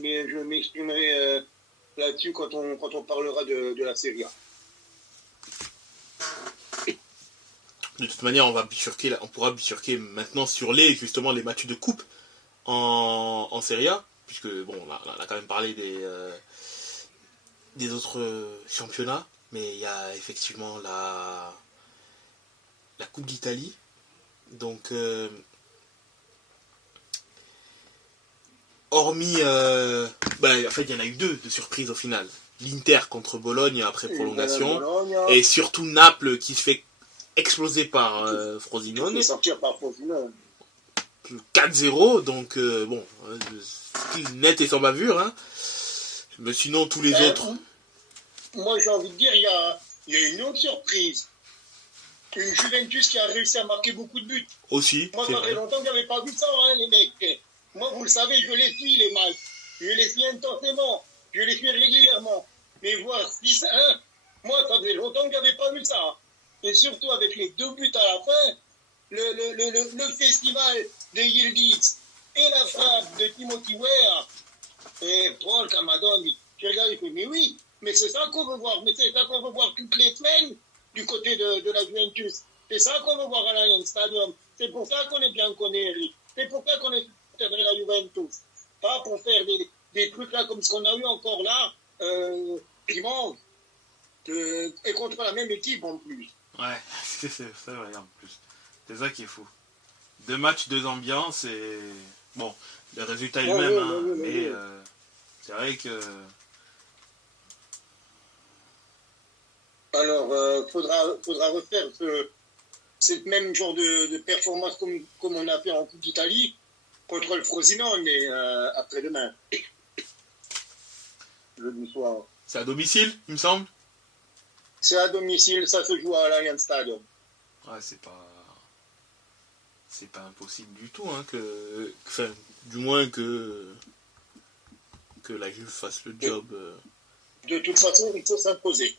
Mais je m'exprimerai là-dessus quand on parlera de la Serie A. De toute manière, on pourra bifurquer maintenant sur les matchs de coupe en Serie A, puisque bon, on a quand même parlé des autres championnats, mais il y a effectivement la Coupe d'Italie. Donc, hormis, en fait, il y en a eu 2 de surprises au final. L'Inter contre Bologne après prolongation, et surtout Naples qui se fait exploser par Frosinone. Sortir par Frosinone. 4-0, donc bon, net et sans bavure, hein. Mais sinon, tous les autres... Moi, j'ai envie de dire, il y a une autre surprise. Une Juventus qui a réussi à marquer beaucoup de buts. Aussi, moi, ça fait longtemps que je n'avais pas vu ça, hein, les mecs. Moi, vous le savez, je les suis, les matchs. Je les suis intensément. Je les suis régulièrement. Mais voir 6-1, moi, ça fait longtemps que je n'avais pas vu ça. Et surtout avec les 2 buts à la fin, le festival de Yildiz et la frappe de Timothy Weah et Paul Camadon, je regarde et je dis, mais oui, mais c'est ça qu'on veut voir. Mais c'est ça qu'on veut voir toutes les semaines du côté de la Juventus. C'est ça qu'on veut voir à l'Allianz Stadium. C'est pour ça qu'on est bien connu, Eric. C'est pour ça qu'on est de la Juventus. Pas pour faire des trucs là comme ce qu'on a eu encore là, dimanche. Et contre la même équipe en plus. Ouais, c'est vrai en plus. C'est ça qui est fou. 2 matchs, 2 ambiances et... Bon, le résultat est le même, hein, mais c'est vrai que... Alors, faudra refaire ce même genre de performance comme on a fait en Coupe d'Italie contre le Frosinone, mais après-demain. Jeudi soir. C'est à domicile, il me semble. C'est à domicile, ça se joue à l'Allianz Stadium. Ouais, c'est pas impossible du tout, hein, enfin, du moins que la Juve fasse le job. De toute façon, il faut s'imposer.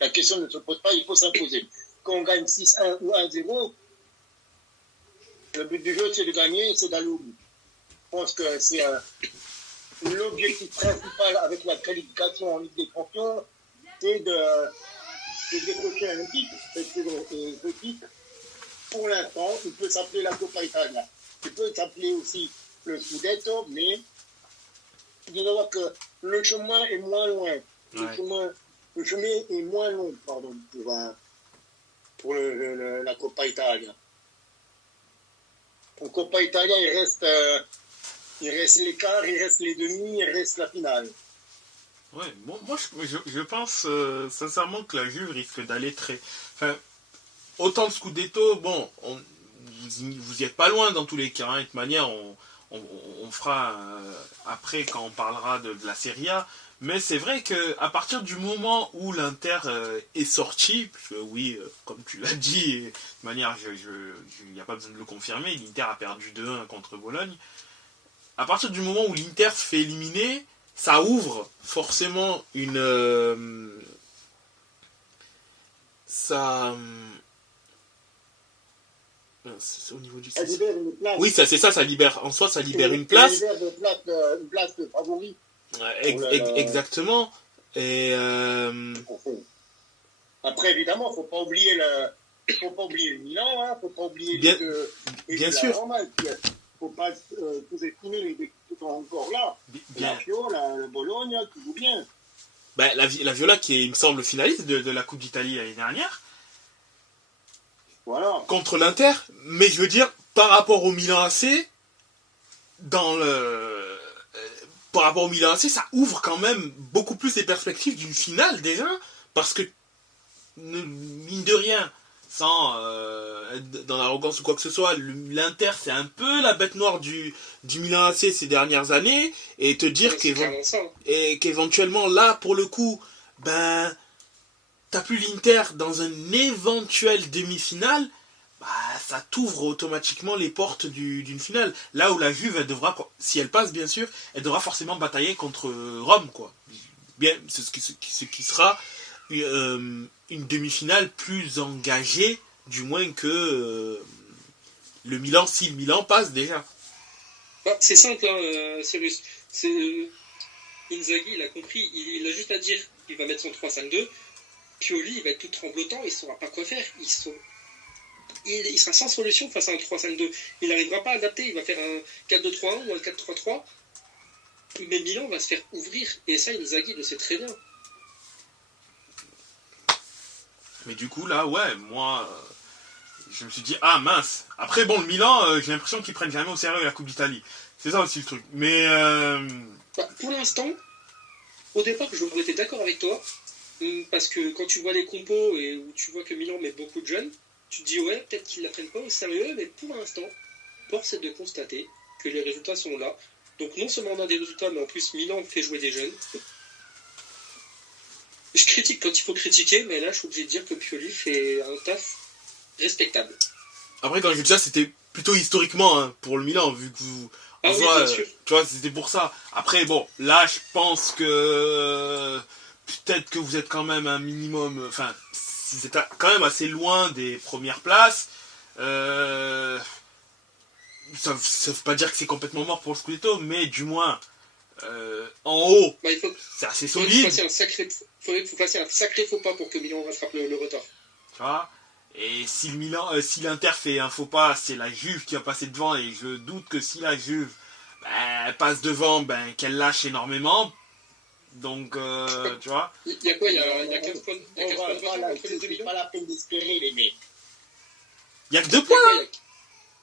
La question ne se pose pas, il faut s'imposer. Quand on gagne 6-1 ou 1-0, le but du jeu, c'est de gagner, c'est d'aller au bout. Je pense que c'est l'objectif principal avec la qualification en Ligue des Champions, c'est de décrocher un titre. Et ce titre, pour l'instant, il peut s'appeler la Coppa Italia. Il peut s'appeler aussi le Scudetto, mais il faut savoir que le chemin est moins loin. Ouais. Le chemin est moins long, pardon, pour la Coppa Italia. Pour Coppa Italia, il reste l'écart, il reste les demi, il reste la finale. Ouais, bon, moi je pense sincèrement que la Juve risque d'aller très... Enfin, autant de Scudetto, bon, vous y êtes pas loin dans tous les cas, hein. De toute manière, on fera après quand on parlera de la Serie A. Mais c'est vrai qu'à partir du moment où l'Inter est sorti, puisque oui, comme tu l'as dit, et de manière, il n'y a pas besoin de le confirmer, l'Inter a perdu 2-1 contre Bologne. À partir du moment où l'Inter se fait éliminer, ça ouvre forcément une... c'est au niveau du... Ça libère une place. Oui, c'est ça, ça libère. En soi, ça libère une place. Ça libère une place de favori. Exactement. Et après, évidemment, faut pas oublier le Milan, hein, faut pas oublier bien sûr. Faut pas sous-estimer les équipes qui sont encore là. La Fio, le Bologne, tout joue bien. Ben, la Viola qui est, il me semble, finaliste de la Coupe d'Italie l'année dernière. Voilà. Contre l'Inter, mais je veux dire, par rapport au Milan AC, par rapport au Milan AC, ça ouvre quand même beaucoup plus les perspectives d'une finale déjà, parce que, mine de rien, sans être dans l'arrogance ou quoi que ce soit, l'Inter c'est un peu la bête noire du Milan AC ces dernières années, et te dire qu'éventuellement là, pour le coup, ben, t'as plus l'Inter dans un éventuel demi-finale, bah, ça t'ouvre automatiquement les portes d'une finale. Là où la Juve, elle devra, si elle passe bien sûr, elle devra forcément batailler contre Rome, quoi. Bien, c'est ce qui sera une demi-finale plus engagée, du moins que le Milan, si le Milan passe déjà. Bah, c'est simple, hein, Cyrus. Inzaghi, il a compris, il a juste à dire qu'il va mettre son 3-5-2. Pioli, il va être tout tremblotant, il ne saura pas quoi faire. Il sera sans solution face à un 3-5-2. Il n'arrivera pas à adapter, il va faire un 4-2-3-1 ou un 4-3-3. Mais Milan va se faire ouvrir, et ça, Inzaghi le sait très bien. Mais du coup, là, ouais, moi, je me suis dit, ah mince. Après, bon, le Milan, j'ai l'impression qu'ils prennent jamais au sérieux la Coupe d'Italie. C'est ça aussi le truc. Mais... Bah, pour l'instant, au départ, j'aurais été d'accord avec toi. Parce que quand tu vois les compos et où tu vois que Milan met beaucoup de jeunes, tu te dis ouais, peut-être qu'ils ne la prennent pas au sérieux, mais pour l'instant, force est de constater que les résultats sont là. Donc non seulement on a des résultats, mais en plus Milan fait jouer des jeunes. Je critique quand il faut critiquer, mais là je suis obligé de dire que Pioli fait un taf respectable. Après, quand je dis ça, c'était plutôt historiquement hein, pour le Milan, vu que vous... Ah en oui, soi, bien sûr. tu vois, c'était pour ça. Après, bon, là, je pense que peut-être que vous êtes quand même un minimum... Enfin, vous êtes quand même assez loin des premières places. Ça veut pas dire que c'est complètement mort pour le Scudetto, mais du moins, en haut, Bah, c'est assez faudrait que vous solide. fassiez un sacré faux pas pour que Milan rattrape le retard. Tu vois. Et si le Milan, si l'Inter fait un faux pas, c'est la Juve qui va passer devant. Et je doute que si la Juve passe devant, qu'elle lâche énormément. Donc, tu vois. Il y a quoi? Il y a 15 points de retard entre les deux C'est Milan? pas la peine d'espérer, les mecs. Il y a que 2 points.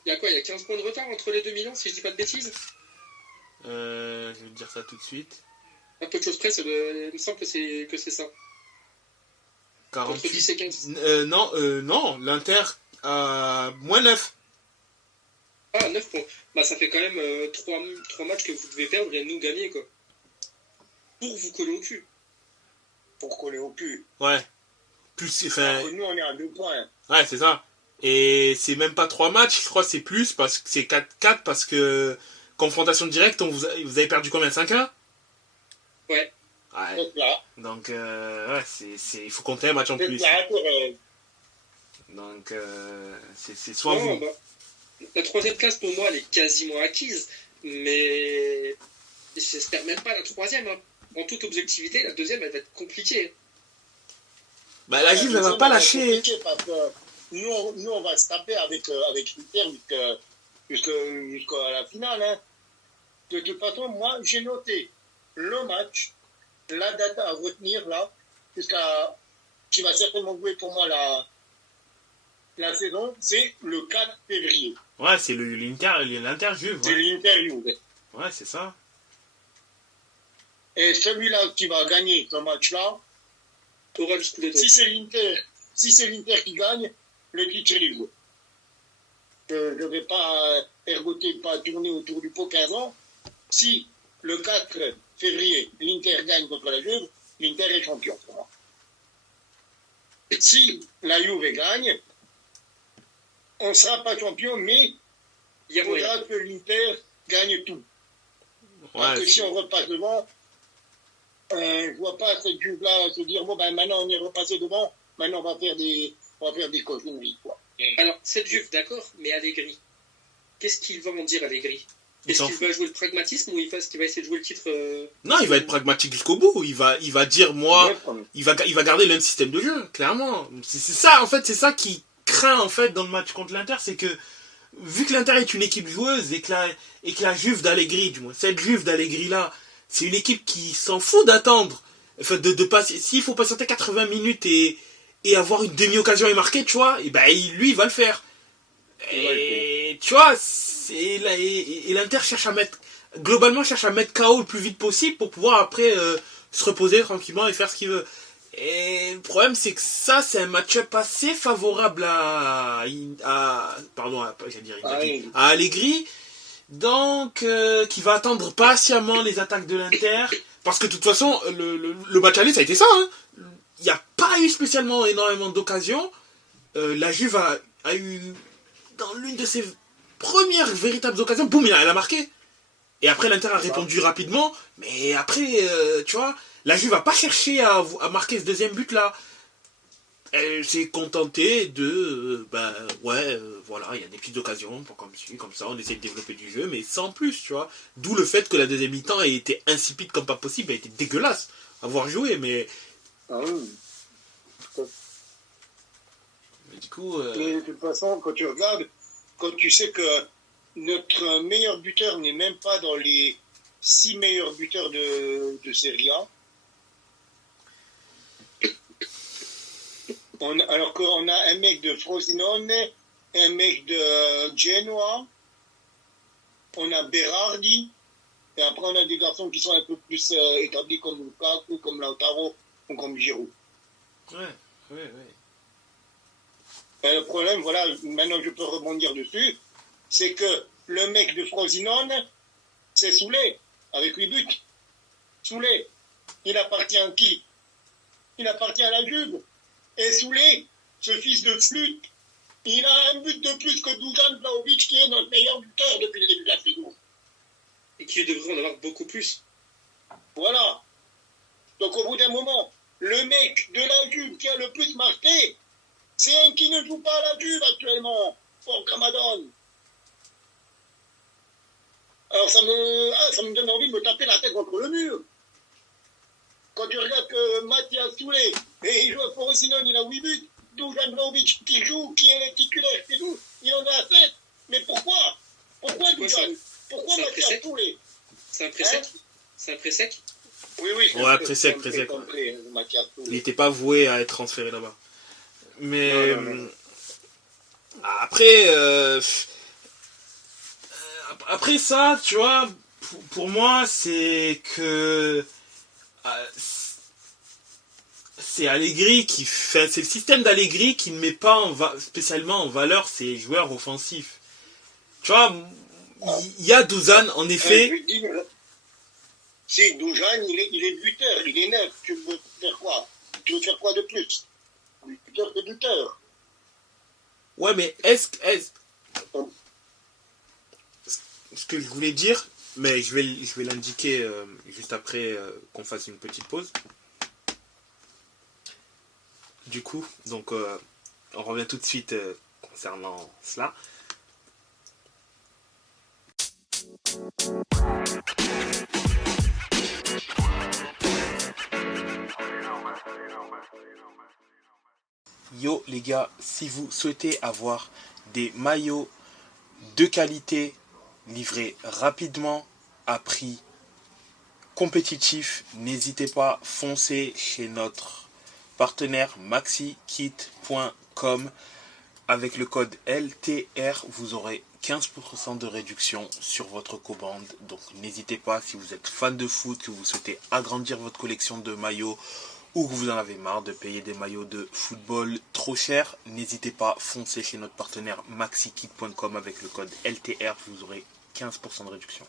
Il y a quoi? Il y a 15 points de retard entre les deux Milan, si je dis pas de bêtises? Je vais te dire ça tout de suite. Un peu de choses près, il me semble que c'est ça. Entre 10 et 15. Non, l'Inter a moins 9. Ah, 9 points. Bah, ça fait quand même 3 matchs que vous devez perdre et nous gagner, quoi. Pour vous coller au cul. Pour coller au cul. Ouais. Plus, enfin. Nous, on est à 2 points. Ouais, c'est ça. Et c'est même pas 3 matchs, je crois que c'est plus, parce que c'est 4-4, parce que confrontation directe, vous avez perdu combien? 5-1? Ouais. Ouais. Là. Donc, ouais, il faut compter un match en plus. Là, Donc, c'est soit non, vous. bah, la 3e place, pour moi, elle est quasiment acquise. Mais j'espère même pas la 3e. Hein. En toute objectivité, la 2e, elle va être compliquée. Bah, la Juve, elle va pas lâcher. Parce que nous, on va se taper avec l'Inter jusqu'à la finale. Hein. De toute façon, moi, j'ai noté le match, la date à retenir là, qui va certainement jouer pour moi la saison, c'est le 4 février. Ouais, c'est l'Inter-Juve. C'est Ouais, l'interview. ouais c'est ça. Et celui-là qui va gagner ce match-là, Aura le Scudetto. si c'est l'Inter qui gagne, le titre est joué. Je ne vais pas ergoter, pas tourner autour du pot 15 ans. Si le 4 février, l'Inter gagne contre la Juve, l'Inter est champion pour moi. Si la Juve gagne, on ne sera pas champion, mais il faudra que l'Inter gagne tout. Parce que si on repasse devant, je ne vois pas cette Juve-là se dire, bon, maintenant on est repassé devant, maintenant on va faire des cochonneries, quoi. Alors, cette Juve, d'accord, mais Allegri, qu'est-ce qu'il va en dire, Allegri? Est-ce qu'il va jouer le pragmatisme ou est-ce qu'il va essayer de jouer le titre Non, il va être pragmatique jusqu'au bout. Il va dire, moi, il va garder le même système de jeu, clairement. C'est ça, en fait, c'est ça qui craint, en fait, dans le match contre l'Inter, c'est que, vu que l'Inter est une équipe joueuse et que la Juve d'Allegri, du moins, cette Juve d'Allegri-là, c'est une équipe qui s'en fout d'attendre. Enfin, de passer, s'il faut patienter 80 minutes et avoir une demi-occasion et marquer, tu vois, et lui, il va le faire. Et tu vois, et l'Inter cherche à mettre KO le plus vite possible pour pouvoir après se reposer tranquillement et faire ce qu'il veut. Et le problème, c'est que ça, c'est un match-up assez favorable à Allegri. Donc, qui va attendre patiemment les attaques de l'Inter. Parce que de toute façon, le match aller, ça a été ça. Hein. Il n'y a pas eu spécialement énormément d'occasions. La Juve a eu, dans l'une de ses premières véritables occasions, boum, elle a marqué. Et après, l'Inter a répondu rapidement. Mais après, tu vois, la Juve va pas chercher à marquer ce deuxième but-là. Elle s'est contentée de... voilà, il y a des petites occasions, comme ça, on essaie de développer du jeu, mais sans plus, tu vois. D'où le fait que la deuxième mi-temps a été insipide comme pas possible, a été dégueulasse à voir jouer, mais... Ah oui. Mais du coup... Et de toute façon, quand tu regardes, quand tu sais que notre meilleur buteur n'est même pas dans les 6 meilleurs buteurs de Serie A, alors qu'on a un mec de Frosinone, un mec de Genoa, on a Berardi, et après on a des garçons qui sont un peu plus établis comme Lukaku, comme Lautaro ou comme Giroud. Ouais. Et le problème, voilà, maintenant je peux rebondir dessus, c'est que le mec de Frosinone, c'est Soulé, avec 8 buts. Soulé, il appartient à qui? Il appartient à la Juve. Et Soulé, ce fils de flûte, il a un but de plus que Dusan Vlahovic, qui est notre meilleur buteur depuis le début de la saison. Et qui devrait en avoir beaucoup plus. Voilà. Donc au bout d'un moment, le mec de la Juve qui a le plus marqué, c'est un qui ne joue pas à la Juve actuellement, pour Camadon. Alors ça me donne envie de me taper la tête contre le mur. Quand tu regardes que Mathias Soulé, et il joue à Frosinone, il a 8 buts, Dusan Vlahovic qui joue, qui est titulaire, qui joue, il en a 7. Mais pourquoi? Pourquoi Dusan? Pourquoi Mathias Soulé? C'est un pré-sec? C'est un pré-sec? Oui, oui. Ouais, pré-sec. Il n'était pas voué à être transféré là-bas. Mais non. Après ça, tu vois, pour moi, c'est que c'est Allegri qui fait, c'est le système d'Allegri qui ne met pas spécialement en valeur ses joueurs offensifs. Tu vois, il y a Dusan en effet. Si Dusan, il est buteur, il est neuf. Tu veux faire quoi? Tu veux faire quoi de plus? Buteur de buteur. Ouais, mais ce que je voulais dire, mais je vais l'indiquer juste après qu'on fasse une petite pause. Du coup, donc on revient tout de suite concernant cela. Yo les gars, si vous souhaitez avoir des maillots de qualité livrés rapidement à prix compétitif, n'hésitez pas, foncez chez notre partenaire maxikit.com. Avec le code LTR, vous aurez 15% de réduction sur votre commande. Donc n'hésitez pas, si vous êtes fan de foot, que vous souhaitez agrandir votre collection de maillots ou que vous en avez marre de payer des maillots de football trop chers, n'hésitez pas, foncez chez notre partenaire maxikit.com avec le code LTR, vous aurez 15% de réduction.